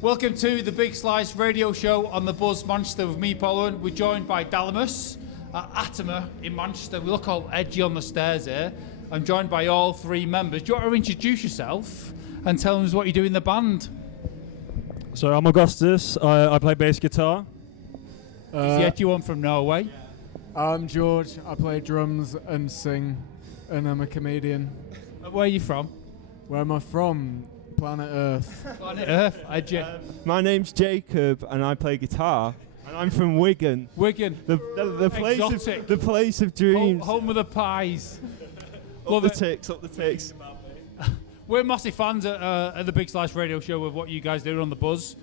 Welcome to the Big Slice radio show on the Buzz Manchester with me, Paul Owen. We're joined by Dalamus at Atima in Manchester. We look all edgy on the stairs here. I'm joined by all three members. Do you want to introduce yourself and tell us what you do in the band? So I'm Augustus. I play bass guitar. He's the edgy one from Norway. I'm George. I play drums and sing, and I'm a comedian. Where are you from? Where am I from? Planet Earth. Planet Earth, edgy. My name's Jacob, and I play guitar. And I'm from Wigan. Wigan. The place of dreams. Home of the pies. Up the ticks. We're massive fans at the Big Slice radio show of what you guys do on the Buzz.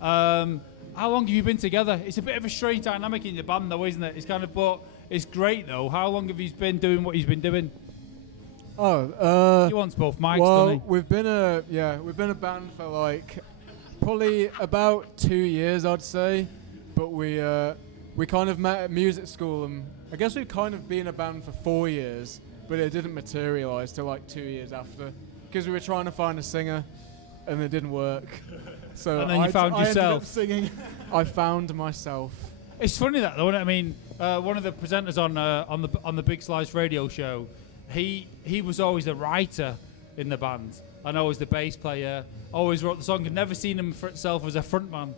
How long have you been together? It's a bit of a strange dynamic in your band, though, isn't it? It's kind of, but it's great though. How long have you been doing what he's been doing? He wants both mics, well, doesn't he? we've been a band for like probably about 2 years, I'd say. But we kind of met at music school, and I guess we've kind of been a band for 4 years, but it didn't materialise till like 2 years after, because we were trying to find a singer, and it didn't work. So and then you found yourself. I ended up singing. I found myself. It's funny that though, isn't it? I mean, one of the presenters on the Big Slice radio show, he was always a writer in the band, and always the bass player, always wrote the song. I'd never seen him for itself as a frontman.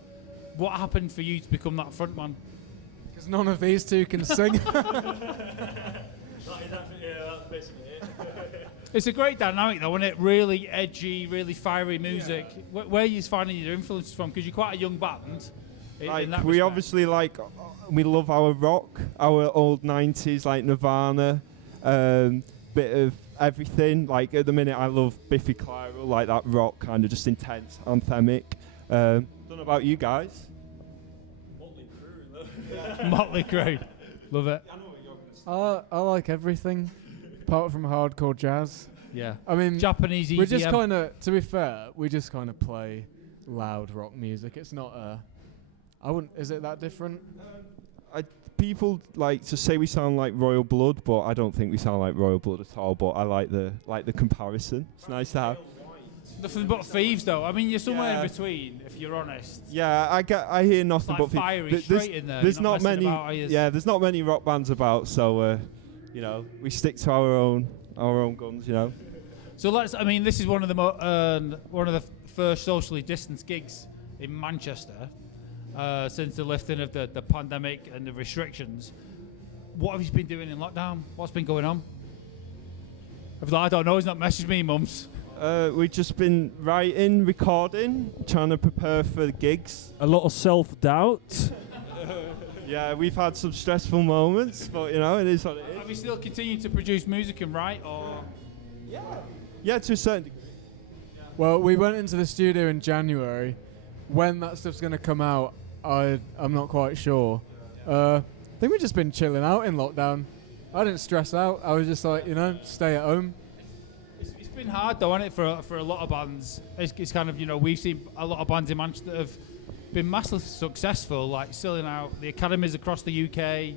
What happened for you to become that frontman? Because none of these two can sing. It's a great dynamic though, isn't it? Really edgy, really fiery music. Yeah. Where are you finding your influences from? Because you're quite a young band. In that we respect. obviously we love our rock, our old 90s like Nirvana, bit of everything. Like at the minute I love Biffy Clyro, like that rock kind of just intense, anthemic. Don't know about you guys. Motley Crue. Love it. I like everything, apart from hardcore jazz. Yeah. I mean, Japanese EDM. we just kind of, to be fair, we just kind of play loud rock music. It's not is it that different? People like to say we sound like Royal Blood, but I don't think we sound like Royal Blood at all. But I like the comparison. It's nice to have. Nothing but thieves, though. I mean, you're somewhere in between, if you're honest. Yeah, I hear nothing like but fiery, straight in there. There's not many. There's not many rock bands about, so we stick to our own guns, So this is one of the first socially distanced gigs in Manchester since the lifting of the pandemic and the restrictions. What have you been doing in lockdown? What's been going on? I don't know. He's not messaged me, mums. We've just been writing, recording, trying to prepare for the gigs. A lot of self-doubt. Yeah, we've had some stressful moments, but it is what it is. Have you still continued to produce music and write, or? Yeah, to a certain degree. Well, we went into the studio in January. When that stuff's going to come out, I'm not quite sure. I think we've just been chilling out in lockdown. I didn't stress out. I was just like, stay at home. It's been hard though, hasn't it, for a lot of bands. It's kind of, we've seen a lot of bands in Manchester that have been massively successful, like selling out the academies across the UK,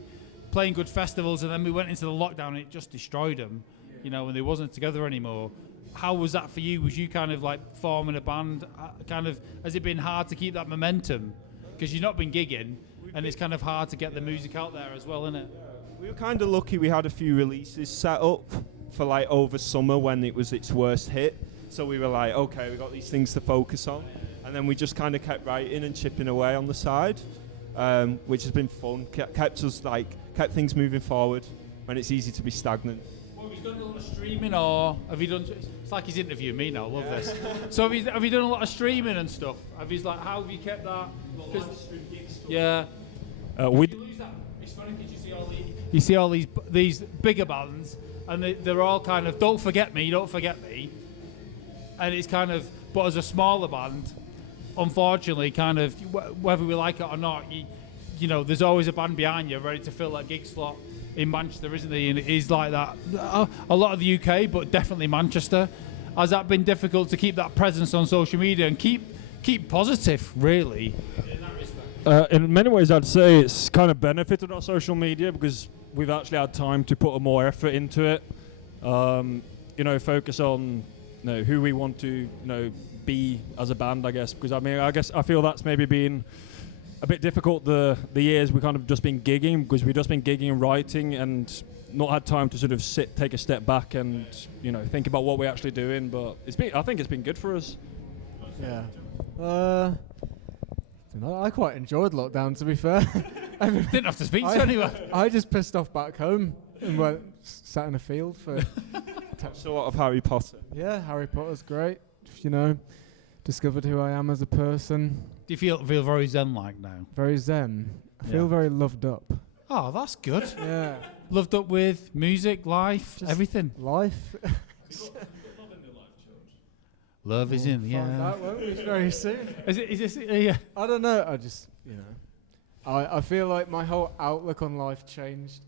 playing good festivals, and then we went into the lockdown and it just destroyed them, when they wasn't together anymore. How was that for you? Was you kind of like forming a band? Has it been hard to keep that momentum? Because you've not been gigging, and it's kind of hard to get the music out there as well, isn't it? We were kind of lucky. We had a few releases set up for like over summer when it was its worst hit. So we were like, okay, we got these things to focus on, and then we just kind of kept writing and chipping away on the side, which has been fun. Kept things moving forward when it's easy to be stagnant. Have you done a lot of streaming, or have you done? It's like he's interviewing me now. I love this. So have you done a lot of streaming and stuff? How have you kept that? Yeah. We you lose that. It's funny because you see all these bigger bands, and they're all kind of don't forget me, and it's kind of. But as a smaller band, unfortunately, kind of whether we like it or not, there's always a band behind you ready to fill that gig slot. In Manchester, isn't he? And it is like that. A lot of the UK, but definitely Manchester. Has that been difficult to keep that presence on social media and keep positive, really? In that respect? In many ways, I'd say it's kind of benefited our social media because we've actually had time to put more effort into it. Focus on who we want to be as a band, I guess. Because I feel that's maybe been a bit difficult the years we kind of just been gigging, because we've just been gigging and writing and not had time to sort of take a step back and think about what we're actually doing. But I think it's been good for us. Yeah. I quite enjoyed lockdown, to be fair. Didn't have to speak to anyone. I just pissed off back home and sat in a field for. Touched a lot of Harry Potter. Yeah, Harry Potter's great. Discovered who I am as a person. Do you feel very zen-like now? Very zen. I feel very loved up. Oh, that's good. Yeah. Loved up with music, life, Just everything. Life. Love is in the air. Find out, won't we, very soon. Is this? Yeah. I don't know. I just, I feel like my whole outlook on life changed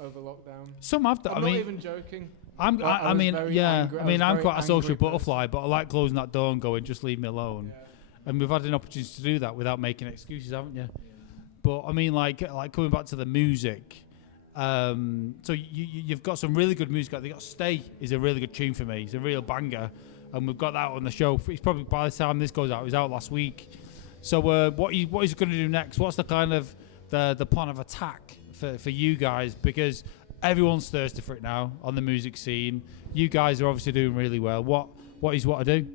over lockdown. Some have that. I'm not even joking. I'm quite a social angry butterfly, but I like closing that door and going, just leave me alone. Yeah. And we've had an opportunity to do that without making excuses, haven't you? Yeah. But I mean, like coming back to the music. So you've got some really good music. They got "Stay" is a really good tune for me. It's a real banger, and we've got that on the show. It's probably by the time this goes out, it was out last week. So what is it going to do next? What's the kind of the plan of attack for you guys? Because everyone's thirsty for it now on the music scene. You guys are obviously doing really well. What to do?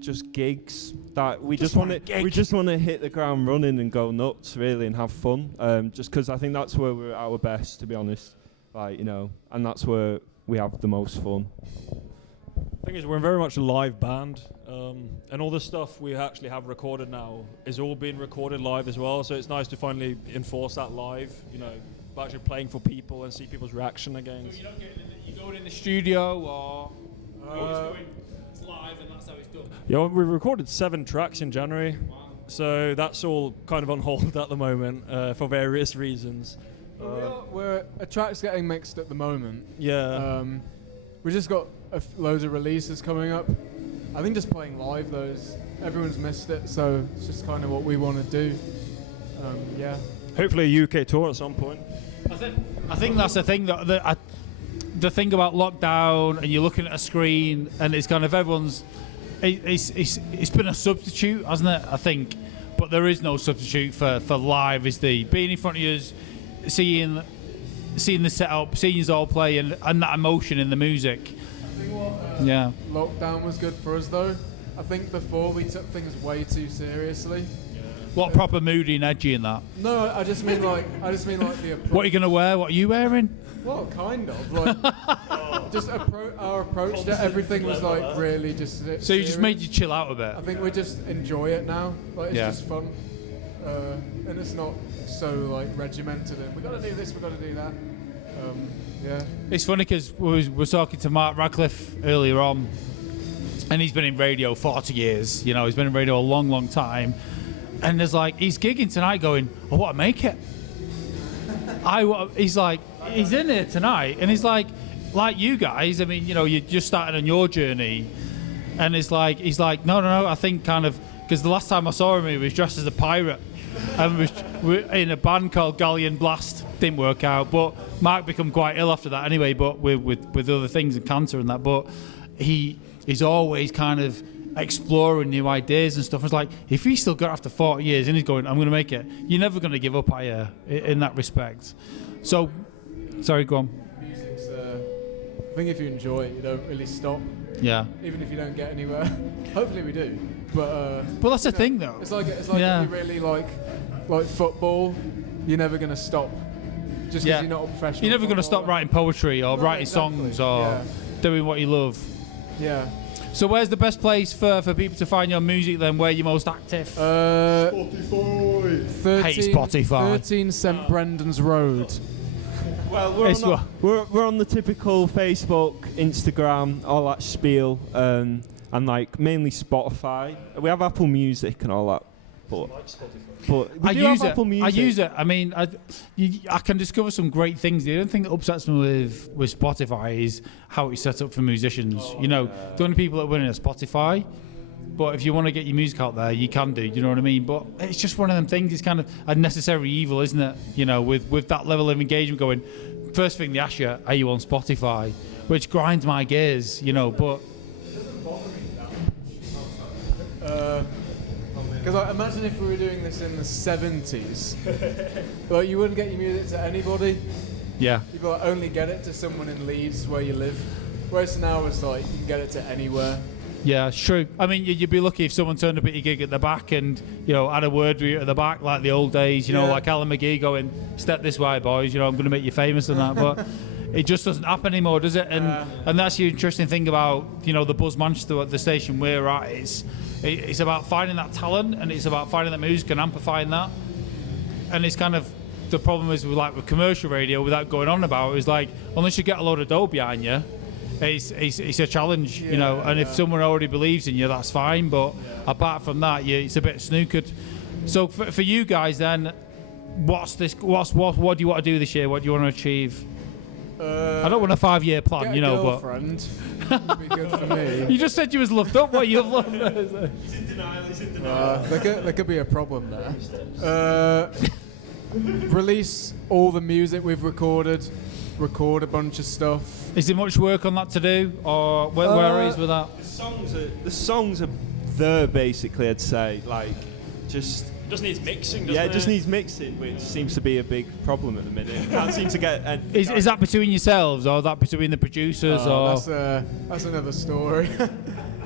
Just gigs. That we just want to hit the ground running and go nuts, really, and have fun. Just because I think that's where we're at our best, to be honest. And that's where we have the most fun. The thing is, we're very much a live band, and all the stuff we actually have recorded now is all being recorded live as well. So it's nice to finally enforce that live. By actually playing for people and see people's reaction again. So you're going in the studio, or it's live and that's how it's done? Yeah, we recorded 7 tracks in January. Wow. So that's all kind of on hold at the moment for various reasons. A track's getting mixed at the moment. Yeah. We just got loads of releases coming up. I think just playing live, everyone's missed it, so it's just kind of what we want to do. Yeah. Hopefully a UK tour at some point. I think that's the thing the thing about lockdown, and you're looking at a screen, and it's kind of it's been a substitute, hasn't it? I think, but there is no substitute for live. Is the being in front of you, seeing the setup, seeing you all play, and that emotion in the music. I think lockdown was good for us though. I think before we took things way too seriously. What proper moody and edgy in that? No, I just mean like the approach. What are you gonna wear? What are you wearing? Well, kind of like just our approach to everything was like really just. So you just made you chill out a bit. I think we just enjoy it now. Like it's just fun, and it's not so like regimented. And we got to do this, we got to do that. Yeah. It's funny because we were talking to Mark Radcliffe earlier on, and he's been in radio 40 years. He's been in radio a long, long time. And there's he's gigging tonight going, I want to make it. He's like, he's in here tonight. And he's like you guys, I mean, you're just starting on your journey. And he's like, no, I think kind of, because the last time I saw him, he was dressed as a pirate. And we're in a band called Galleon Blast. Didn't work out. But Mark became quite ill after that anyway, but with other things and cancer and that. But he's always kind of exploring new ideas and stuff. It's like, if he's still got after 40 years and he's going, I'm going to make it, you're never going to give up, are you, in that respect? So, sorry, go on. Music's, I think if you enjoy it, you don't really stop. Yeah. Even if you don't get anywhere. Hopefully we do. But that's the thing, though. It's like if you really like football, you're never going to stop. Just because you're not a professional. You're never going to stop writing poetry or writing songs or doing what you love. Yeah. So where's the best place for people to find your music then? Where you're most active? Spotify. Hate Spotify. 13 St Brendan's Road. Well, we're on the typical Facebook, Instagram, all that spiel, and mainly Spotify. We have Apple Music and all that. But I use it. I mean, I can discover some great things. The only thing that upsets me with Spotify is how it's set up for musicians. The only people that win are Spotify. But if you want to get your music out there, you can do. You know what I mean? But it's just one of them things. It's kind of a necessary evil, isn't it? With that level of engagement going. First thing they ask you, are you on Spotify? Which grinds my gears. But. Because like, imagine if we were doing this in the 70s. Like, you wouldn't get your music to anybody. Yeah. You'd like, only get it to someone in Leeds where you live. Whereas now it's like you can get it to anywhere. Yeah, it's true. I mean, you'd be lucky if someone turned up at your gig at the back and, had a word with you at the back like the old days, like Alan McGee going, step this way, boys, I'm going to make you famous and that. But it just doesn't happen anymore, does it? And that's the interesting thing about, the Buzz Manchester at the station we're at. It's about finding that talent, and it's about finding that music and amplifying that. And it's kind of, the problem is with commercial radio, without going on about it, is like, unless you get a load of dough behind you, it's a challenge, and if someone already believes in you, that's fine, but apart from that, it's a bit snookered. So for you guys then, what do you want to do this year? What do you want to achieve? I don't want a 5-year plan, get a but girlfriend would be good for me. you just said you was loved up. What you've loved? He's in denial. There could be a problem there. Release all the music we've recorded, record a bunch of stuff. Is there much work on that to do, or where is with that? The songs are there basically. I'd say just needs mixing. It just needs mixing, which seems to be a big problem at the minute. Can't seem to get. Is that between yourselves, or that between the producers, or that's another story.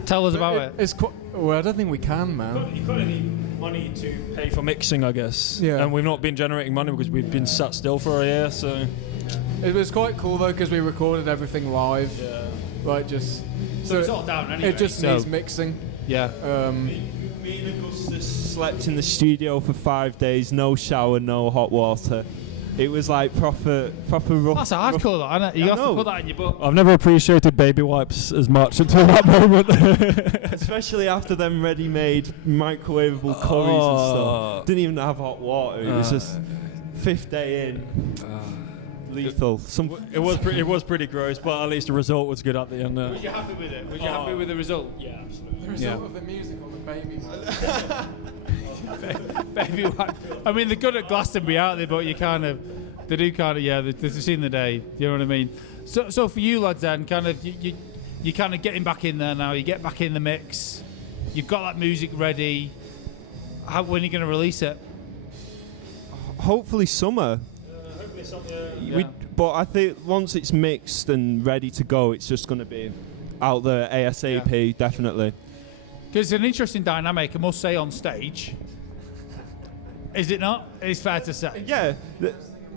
Tell us about it. It's well, I don't think we can, man. You kind of need money to pay for mixing, I guess. Yeah. And we've not been generating money because we've been sat still for a year, so. It was quite cool though because we recorded everything live. Yeah. So it's all down anyway. It just needs mixing. Yeah. Me and Augustus slept in the studio for 5 days, no shower, no hot water. It was like proper rough. That's hardcore, though, isn't it? You have to put that in your book. I've never appreciated baby wipes as much until that moment. Especially after them ready-made microwavable curries and stuff. Didn't even have hot water. It was just 5th day in. Lethal. It was pretty gross, but at least the result was good at the end. Was you happy with it? Was you happy with the result? Yeah, absolutely. The result of the music or the baby Baby wipe. I mean, they're good at Glastonbury, aren't they? But they do kind of, they've seen the day. You know what I mean? So for you lads, then, kind of, you kind of getting back in there now. You get back in the mix. You've got that music ready. When are you going to release it? Hopefully summer. Hopefully something. But I think once it's mixed and ready to go, it's just going to be out there ASAP, definitely. Because it's an interesting dynamic, I must say, on stage. Is it not? It's fair to say. Yeah,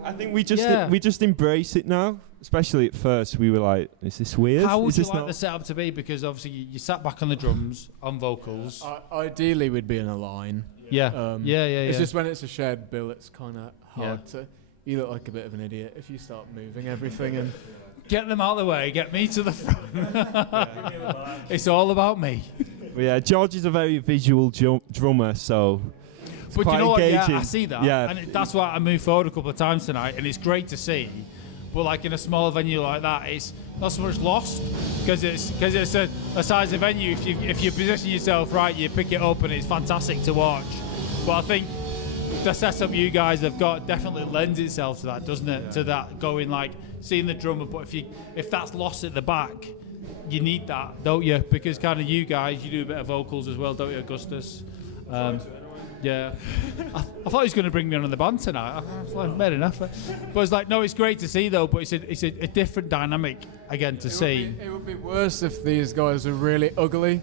I think we just embrace it now. Especially at first, we were like, "Is this weird?" How would you this like the setup to be? Because obviously you sat back on the drums, on vocals. Ideally, we'd be in a line. Yeah. It's just when it's a shared bill, it's kind of hard to. You look like a bit of an idiot if you start moving everything and. Get them out of the way. Get me to the front. It's all about me. Well, yeah, George is a very visual drummer, so. But you know what? engaging. Yeah, I see that. Yeah. And that's why I moved forward a couple of times tonight, and it's great to see. But like in a small venue like that, it's not so much lost because it's a size of venue. If you position yourself right, you pick it up, and it's fantastic to watch. But I think the setup you guys have got definitely lends itself to that, doesn't it? Yeah. To that going like seeing the drummer. But if that's lost at the back, you need that, don't you? Because kind of you guys, you do a bit of vocals as well, don't you, Augustus? Yeah. I thought he was going to bring me on the band tonight. I was like, fair enough. But it's like, no, it's great to see though. But it's a different dynamic again to see. It would be worse if these guys were really ugly,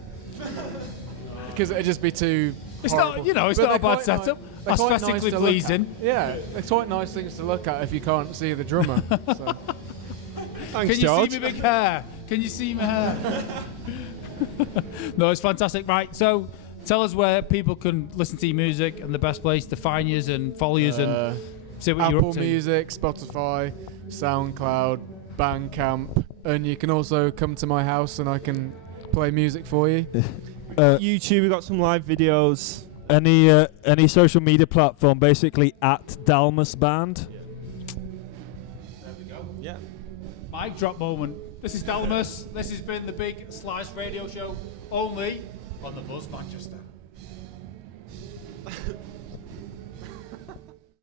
because it'd just be too. It's horrible. not, it's not a bad setup. Aesthetically pleasing. Yeah, they're quite nice things to look at if you can't see the drummer. So. Thanks, Can you George. see my big hair? Can you see my hair? No, it's fantastic. Right, so tell us where people can listen to your music and the best place to find you and follow you and see what you're up to. Apple Music, Spotify, SoundCloud, Bandcamp, and you can also come to my house and I can play music for you. YouTube, we've got some live videos. Any social media platform, basically at Dalmas Band. There we go. Yeah. Mic drop moment. This is Dalmas. This has been the Big Slice Radio Show, only on the Buzz Manchester.